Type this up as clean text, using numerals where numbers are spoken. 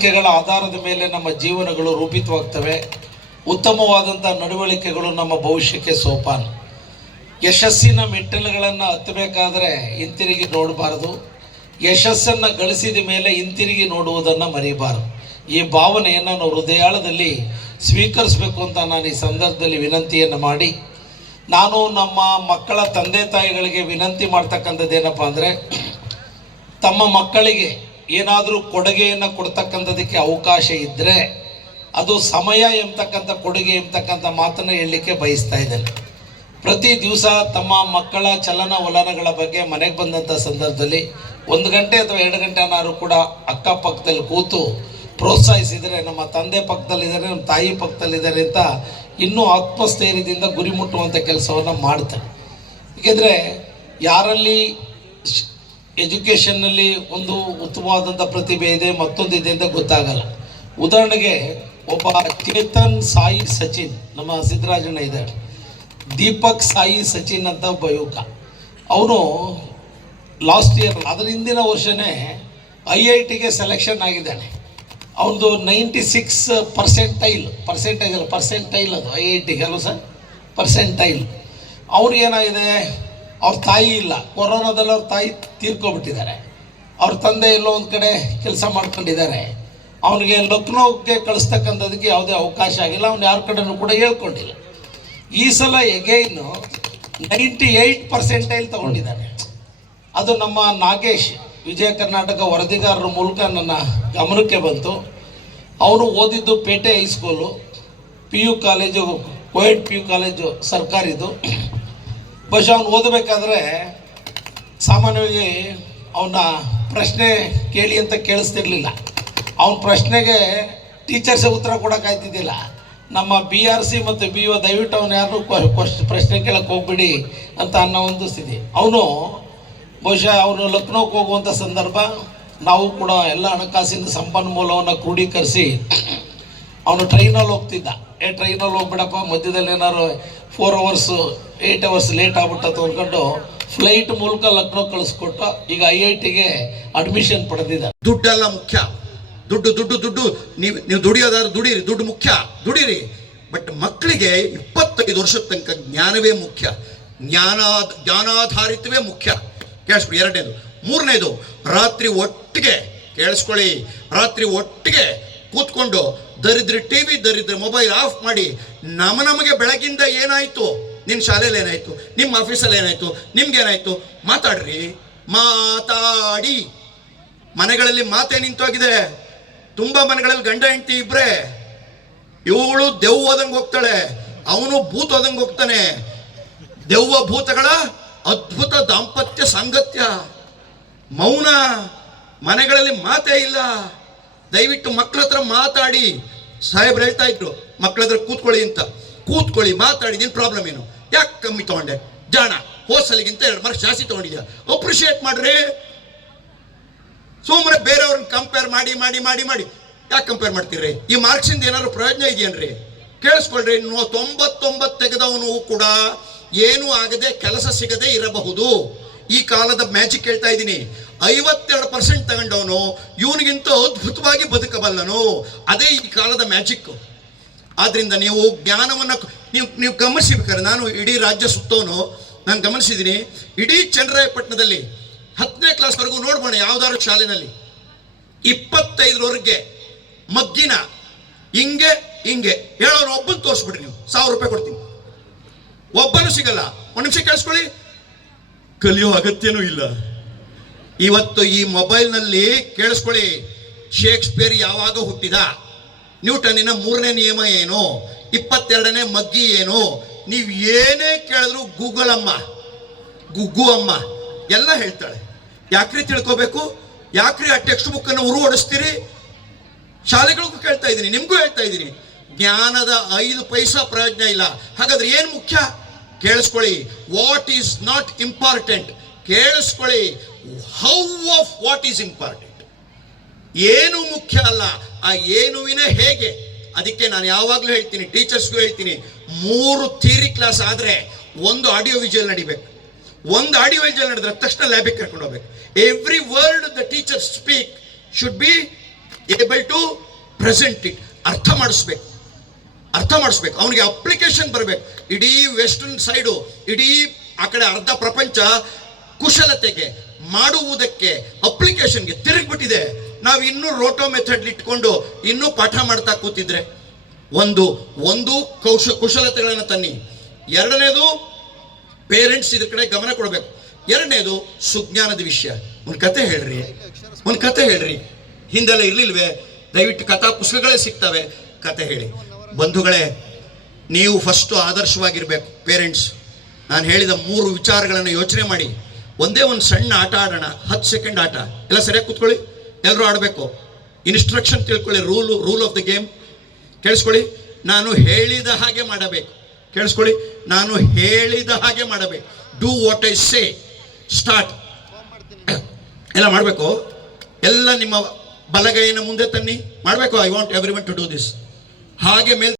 ನಡವಳಿಕೆಗಳ ಆಧಾರದ ಮೇಲೆ ನಮ್ಮ ಜೀವನಗಳು ರೂಪಿತವಾಗ್ತವೆ. ಉತ್ತಮವಾದಂಥ ನಡವಳಿಕೆಗಳು ನಮ್ಮ ಭವಿಷ್ಯಕ್ಕೆ ಸೋಪಾನ. ಯಶಸ್ಸಿನ ಮೆಟ್ಟಿಲುಗಳನ್ನು ಹತ್ತಬೇಕಾದ್ರೆ ಹಿಂತಿರುಗಿ ನೋಡಬಾರದು. ಯಶಸ್ಸನ್ನು ಗಳಿಸಿದ ಮೇಲೆ ಹಿಂತಿರುಗಿ ನೋಡುವುದನ್ನು ಮರಿಬಾರದು. ಈ ಭಾವನೆಯನ್ನು ನಾವು ಹೃದಯಾಳದಲ್ಲಿ ಸ್ವೀಕರಿಸಬೇಕು ಅಂತ ನಾನು ಈ ಸಂದರ್ಭದಲ್ಲಿ ವಿನಂತಿಯನ್ನು ಮಾಡಿ, ನಾನು ನಮ್ಮ ಮಕ್ಕಳ ತಂದೆ ತಾಯಿಗಳಿಗೆ ವಿನಂತಿ ಮಾಡ್ತಕ್ಕಂಥದ್ದೇನಪ್ಪ ಅಂದರೆ, ತಮ್ಮ ಮಕ್ಕಳಿಗೆ ಏನಾದರೂ ಕೊಡುಗೆಯನ್ನು ಕೊಡ್ತಕ್ಕಂಥದಕ್ಕೆ ಅವಕಾಶ ಇದ್ದರೆ ಅದು ಸಮಯ ಎಂಬತಕ್ಕಂಥ ಕೊಡುಗೆ ಎಂಬತಕ್ಕಂಥ ಮಾತನ್ನು ಹೇಳಲಿಕ್ಕೆ ಬಯಸ್ತಾ ಇದ್ದೇನೆ. ಪ್ರತಿ ದಿವಸ ತಮ್ಮ ಮಕ್ಕಳ ಚಲನವಲನಗಳ ಬಗ್ಗೆ ಮನೆಗೆ ಬಂದಂಥ ಸಂದರ್ಭದಲ್ಲಿ 1 ಗಂಟೆ ಅಥವಾ 2 ಗಂಟೆನಾದ್ರು ಕೂಡ ಅಕ್ಕಪಕ್ಕದಲ್ಲಿ ಕೂತು ಪ್ರೋತ್ಸಾಹಿಸಿದರೆ, ನಮ್ಮ ತಂದೆ ಪಕ್ಕದಲ್ಲಿದ್ದಾರೆ, ನಮ್ಮ ತಾಯಿ ಪಕ್ಕದಲ್ಲಿದ್ದಾರೆ ಅಂತ ಇನ್ನೂ ಆತ್ಮಸ್ಥೈರ್ಯದಿಂದ ಗುರಿ ಮುಟ್ಟುವಂಥ ಕೆಲಸವನ್ನು ಮಾಡ್ತಾರೆ. ಏಕೆಂದರೆ ಯಾರಲ್ಲಿ ಎಜುಕೇಷನ್ನಲ್ಲಿ ಒಂದು ಉತ್ತಮವಾದಂಥ ಪ್ರತಿಭೆ ಇದೆ, ಮತ್ತೊಂದು ಇದೆ ಅಂತ ಗೊತ್ತಾಗಲ್ಲ. ಉದಾಹರಣೆಗೆ ಒಬ್ಬ ಚೇತನ್ ಸಾಯಿ ಸಚಿನ್, ನಮ್ಮ ಸಿದ್ದರಾಜಣ್ಣ ಇದ್ದಾರೆ, ದೀಪಕ್ ಸಾಯಿ ಸಚಿನ್ ಅಂತ ಒಬ್ಬ ಯುವಕ. ಅವನು ಲಾಸ್ಟ್ ಇಯರ್, ಅದರ ಹಿಂದಿನ ವರ್ಷವೇ IITಗೆ ಸೆಲೆಕ್ಷನ್ ಆಗಿದ್ದಾನೆ. ಅವನದು 96% ಪರ್ಸೆಂಟೈಲ್ ಅದು IITಗೆ ಅಲ್ವ ಸರ್, ಪರ್ಸೆಂಟೈಲ್. ಅವ್ರಿಗೇನಾಗಿದೆ, ಅವ್ರ ತಾಯಿ ಇಲ್ಲ, ಕೊರೋನಾದಲ್ಲಿ ಅವ್ರ ತಾಯಿ ತೀರ್ಕೊಬಿಟ್ಟಿದ್ದಾರೆ. ಅವ್ರ ತಂದೆ ಎಲ್ಲೋ ಒಂದು ಕಡೆ ಕೆಲಸ ಮಾಡ್ಕೊಂಡಿದ್ದಾರೆ. ಅವನಿಗೆ ಲಕ್ನೋಗೆ ಕಳಿಸ್ತಕ್ಕಂಥದಕ್ಕೆ ಯಾವುದೇ ಅವಕಾಶ ಆಗಿಲ್ಲ. ಅವ್ನು ಯಾರ ಕಡೆನೂ ಕೂಡ ಹೇಳ್ಕೊಂಡಿಲ್ಲ. ಈ ಸಲ ಎಗೈನು 98% ತಗೊಂಡಿದ್ದಾನೆ. ಅದು ನಮ್ಮ ನಾಗೇಶ್, ವಿಜಯ ಕರ್ನಾಟಕ ವರದಿಗಾರರ ಮೂಲಕ ನನ್ನ ಗಮನಕ್ಕೆ ಬಂತು. ಅವನು ಓದಿದ್ದು ಪೇಟೆ high school, PU college, co-ed PU college ಸರ್ಕಾರಿದು. ಬಹುಶಃ ಅವನು ಓದಬೇಕಾದ್ರೆ ಸಾಮಾನ್ಯವಾಗಿ ಅವನ ಪ್ರಶ್ನೆ ಕೇಳಿ ಅಂತ ಕೇಳಿಸ್ತಿರ್ಲಿಲ್ಲ. ಅವನ ಪ್ರಶ್ನೆಗೆ ಟೀಚರ್ಸೇ ಉತ್ತರ ಕೊಡೋಕ್ಕಾಯ್ತಿದ್ದಿಲ್ಲ. ನಮ್ಮ BRC ಮತ್ತು BO ದಯವಿಟ್ಟು ಅವನು ಯಾರು ಪ್ರಶ್ನೆ ಕೇಳಕ್ಕೆ ಹೋಗ್ಬಿಡಿ ಅಂತ ಅನ್ನೋ ಒಂದು ಸ್ಥಿತಿ. ಅವನು ಬಹುಶಃ ಅವನು ಲಕ್ನೋಕ್ಕೆ ಹೋಗುವಂಥ ಸಂದರ್ಭ, ನಾವು ಕೂಡ ಎಲ್ಲ ಹಣಕಾಸಿನ ಸಂಪನ್ಮೂಲವನ್ನು ಕ್ರೋಢೀಕರಿಸಿ ಅವನು ಟ್ರೈನಲ್ಲಿ ಹೋಗ್ತಿದ್ದ. ಟ್ರೈನಲ್ಲಿ ಹೋಗ್ಬಿಡಪ್ಪ, ಮಧ್ಯದಲ್ಲಿ ಏನಾದ್ರು 4 hours 8 hours ಲೇಟ್ ಆಗ್ಬಿಟ್ಟು ಅಂದ್ಕೊಂಡು ಫ್ಲೈಟ್ ಮೂಲಕ ಲಕ್ನೋ ಕಳಿಸ್ಕೊಟ್ಟು ಈಗ IITಗೆ ಅಡ್ಮಿಷನ್ ಪಡೆದಿದ್ದಾರೆ. ದುಡ್ಡೆಲ್ಲ ಮುಖ್ಯ, ದುಡ್ಡು ನೀವು ದುಡಿಯೋದಾದ್ರೆ ದುಡೀರಿ, ದುಡ್ಡು ಮುಖ್ಯ, ದುಡೀರಿ. ಬಟ್ ಮಕ್ಕಳಿಗೆ 25 ವರ್ಷದ ತನಕ ಜ್ಞಾನವೇ ಮುಖ್ಯ, ಜ್ಞಾನಾಧಾರಿತವೇ ಮುಖ್ಯ. ಕೇಳಿಸ್ಕೊಳ್ಳಿ. 2ನೇದು. 3ನೇದು, ರಾತ್ರಿ ಒಟ್ಟಿಗೆ ಕೇಳಿಸ್ಕೊಳ್ಳಿ, ರಾತ್ರಿ ಒಟ್ಟಿಗೆ ಕೂತ್ಕೊಂಡು ದರಿದ್ರ TV, ದರಿದ್ರ ಮೊಬೈಲ್ ಆಫ್ ಮಾಡಿ ನಮಗೆ ಬೆಳಗಿಂದ ಏನಾಯಿತು, ನಿನ್ನ ಶಾಲೆಯಲ್ಲಿ ಏನಾಯಿತು, ನಿಮ್ಮ ಆಫೀಸಲ್ಲಿ ಏನಾಯಿತು, ನಿಮ್ಗೇನಾಯಿತು ಮಾತಾಡ್ರಿ. ಮಾತಾಡಿ. ಮನೆಗಳಲ್ಲಿ ಮಾತೇ ನಿಂತೋಗಿದೆ. ತುಂಬ ಮನೆಗಳಲ್ಲಿ ಗಂಡ ಹೆಂಡತಿ ಇಬ್ಬರೇ, ಇವಳು ದೆವ್ವ ಓದಂಗೆ ಹೋಗ್ತಾಳೆ, ಅವನು ಭೂತ ಓದಂಗೆ ಹೋಗ್ತಾನೆ. ದೆವ್ವ ಭೂತಗಳ ಅದ್ಭುತ ದಾಂಪತ್ಯ ಸಾಂಗತ್ಯ. ಮೌನ, ಮನೆಗಳಲ್ಲಿ ಮಾತೇ ಇಲ್ಲ. ದಯವಿಟ್ಟು ಮಕ್ಕಳ ಹತ್ರ ಮಾತಾಡಿ. ಸಾಹೇಬ್ರು ಹೇಳ್ತಾ ಇದ್ರು, ಮಕ್ಕಳ ಹತ್ರ ಕೂತ್ಕೊಳ್ಳಿ ಅಂತ. ಕೂತ್ಕೊಳ್ಳಿ, ಮಾತಾಡಿ. ನಿನ್ನ ಪ್ರಾಬ್ಲಮ್ ಏನು, ಯಾಕೆ ಕಮ್ಮಿ ತೊಗೊಂಡೆ, ಜಾಣ, ಹೋಸಲಿಗಿಂತ 2 ಮಾರ್ಕ್ಸ್ ಜಾಸ್ತಿ ತೊಗೊಂಡಿದ್ಯಾ, ಅಪ್ರಿಷಿಯೇಟ್ ಮಾಡ್ರಿ. ಸುಮ್ಮನೆ ಬೇರೆಯವ್ರನ್ನ ಕಂಪೇರ್ ಮಾಡಿ ಮಾಡಿ ಮಾಡಿ ಮಾಡಿ ಯಾಕೆ ಕಂಪೇರ್ ಮಾಡ್ತೀರಿ? ಈ ಮಾರ್ಕ್ಸಿಂದ ಏನಾದ್ರು ಪ್ರಯೋಜನ ಇದೆಯೇನ್ರಿ? ಕೇಳಿಸ್ಕೊಳ್ರಿ. 99 ತೆಗೆದವನು ಕೂಡ ಏನೂ ಆಗದೆ ಕೆಲಸ ಸಿಗದೆ ಇರಬಹುದು. ಈ ಕಾಲದ ಮ್ಯಾಜಿಕ್ ಹೇಳ್ತಾ ಇದ್ದೀನಿ. 52% ತಗೊಂಡವನು ಇವನಿಗಿಂತ ಅದ್ಭುತವಾಗಿ ಬದುಕಬಲ್ಲನು. ಅದೇ ಈ ಕಾಲದ ಮ್ಯಾಜಿಕ್. ಆದ್ರಿಂದ ನೀವು ಜ್ಞಾನವನ್ನು ನೀವು ಗಮನಿಸಬೇಕಾದ್ರೆ, ನಾನು ಇಡೀ ರಾಜ್ಯ ಸುತ್ತವನು, ನಾನು ಗಮನಿಸಿದ್ದೀನಿ. ಇಡೀ ಚನ್ನರಾಯಪಟ್ಟಣದಲ್ಲಿ 10ನೇ ಕ್ಲಾಸ್ವರೆಗೂ ನೋಡ್ಬೋಣ, ಯಾವ್ದಾದ್ರು ಶಾಲೆಯಲ್ಲಿ 25ರವರೆಗೆ ಮಗ್ಗಿನ ಹಿಂಗೆ ಹೇಳೋರು ಒಬ್ಬನ ತೋರಿಸ್ಬಿಡ್ರಿ, ನೀವು 1000 ರೂಪಾಯಿ ಕೊಡ್ತೀನಿ. ಒಬ್ಬನು ಸಿಗಲ್ಲ. 1 ನಿಮಿಷ ಕೇಳಿಸ್ಕೊಳ್ಳಿ. ಕಲಿಯೋ ಅಗತ್ಯನೂ ಇಲ್ಲ. ಇವತ್ತು ಈ ಮೊಬೈಲ್ನಲ್ಲಿ ಕೇಳಿಸ್ಕೊಳ್ಳಿ, ಶೇಕ್ಸ್ಪಿಯರ್ ಯಾವಾಗ ಹುಟ್ಟಿದ, ನ್ಯೂಟನ್ನಿನ 3ನೇ ನಿಯಮ ಏನು, 22ನೇ ಮಗ್ಗಿ ಏನು, ನೀವು ಏನೇ ಕೇಳಿದ್ರು ಗೂಗಲ್ ಅಮ್ಮ, ಗುಗ್ಗು ಅಮ್ಮ ಎಲ್ಲ ಹೇಳ್ತಾಳೆ. ಯಾಕ್ರಿ ತಿಳ್ಕೋಬೇಕು? ಯಾಕ್ರಿ ಆ ಟೆಕ್ಸ್ಟ್ ಬುಕ್ಕನ್ನು ಹೊಡಿಸ್ತೀರಿ? ಶಾಲೆಗಳಿಗೂ ಕೇಳ್ತಾ ಇದ್ದೀನಿ, ನಿಮಗೂ ಹೇಳ್ತಾ ಇದ್ದೀನಿ. ಜ್ಞಾನದ 5 ಪೈಸಾ ಪ್ರಯೋಜನ ಇಲ್ಲ. ಹಾಗಾದ್ರೆ ಏನು ಮುಖ್ಯ? ಕೇಳಿಸ್ಕೊಳ್ಳಿ. What is not important. ಕೇಳಿಸ್ಕೊಳ್ಳಿ. How of what is important. ಏನು ಮುಖ್ಯ ಅಲ್ಲ, ಆ ಏನುವಿನ ಹೇಗೆ. ಅದಕ್ಕೆ ನಾನು ಯಾವಾಗಲೂ ಹೇಳ್ತೀನಿ, ಟೀಚರ್ಸ್ಗೂ ಹೇಳ್ತೀನಿ, 3 ಥಿಯರಿ ಕ್ಲಾಸ್ ಆದರೆ 1 ಆಡಿಯೋ ವಿಜುವಲ್ ನಡಿಬೇಕು. 1 ಆಡಿಯೋ ವಿಜುವಲ್ ನಡೆದ್ರೆ ತಕ್ಷಣ ಲ್ಯಾಬಿಗೆ ಕರ್ಕೊಂಡು ಹೋಗ್ಬೇಕು. Every word the teacher speak should be able to present it. ಅರ್ಥ ಮಾಡಿಸ್ಬೇಕು, ಅವನಿಗೆ ಅಪ್ಲಿಕೇಶನ್ ಬರಬೇಕು. ಇಡೀ ವೆಸ್ಟರ್ನ್ ಸೈಡು, ಇಡೀ ಆ ಕಡೆ ಅರ್ಧ ಪ್ರಪಂಚ ಕುಶಲತೆಗೆ, ಮಾಡುವುದಕ್ಕೆ, ಅಪ್ಲಿಕೇಶನ್ಗೆ ತಿರುಗಿಬಿಟ್ಟಿದೆ. ನಾವು ಇನ್ನೂ ರೋಟೋ ಮೆಥಡ್ ಇಟ್ಕೊಂಡು ಇನ್ನೂ ಪಾಠ ಮಾಡ್ತಾ ಕೂತಿದ್ರೆ ಒಂದು ಕುಶಲತೆಗಳನ್ನು ತನ್ನಿ. ಎರಡನೇದು ಪೇರೆಂಟ್ಸ್ ಇದ್ರ ಕಡೆ ಗಮನ ಕೊಡಬೇಕು. ಎರಡನೇದು ಸುಜ್ಞಾನದ ವಿಷಯ. ಒಂದು ಕತೆ ಹೇಳ್ರಿ, ಹಿಂದೆಲ್ಲ ಇರ್ಲಿಲ್ವೇ? ದಯವಿಟ್ಟು ಕಥಾ ಪುಸ್ತಕಗಳೇ ಸಿಗ್ತವೆ, ಕತೆ ಹೇಳಿ. ಬಂಧುಗಳೇ, ನೀವು ಫಸ್ಟು ಆದರ್ಶವಾಗಿರ್ಬೇಕು. ಪೇರೆಂಟ್ಸ್, ನಾನು ಹೇಳಿದ 3 ವಿಚಾರಗಳನ್ನು ಯೋಚನೆ ಮಾಡಿ. ಒಂದೇ ಒಂದು ಸಣ್ಣ ಆಟ ಆಡೋಣ, 10 ಸೆಕೆಂಡ್ ಆಟ. ಎಲ್ಲ ಸರಿಯಾಗಿ ಕೂತ್ಕೊಳ್ಳಿ, ಎಲ್ಲರೂ ಆಡಬೇಕು. ಇನ್ಸ್ಟ್ರಕ್ಷನ್ ತಿಳ್ಕೊಳ್ಳಿ, ರೂಲ್ ಆಫ್ ದ ಗೇಮ್ ಕೇಳಿಸ್ಕೊಳ್ಳಿ. ನಾನು ಹೇಳಿದ ಹಾಗೆ ಮಾಡಬೇಕು. ಕೇಳಿಸ್ಕೊಳ್ಳಿ, ನಾನು ಹೇಳಿದ ಹಾಗೆ ಮಾಡಬೇಕು. Do what I say. Start. ಎಲ್ಲ ಮಾಡಬೇಕು. ಎಲ್ಲ ನಿಮ್ಮ ಬಲಗೈನ ಮುಂದೆ ತನ್ನಿ, ಮಾಡಬೇಕು. I want every one to do this. ಹಾಗೆ ಮೇಲೆ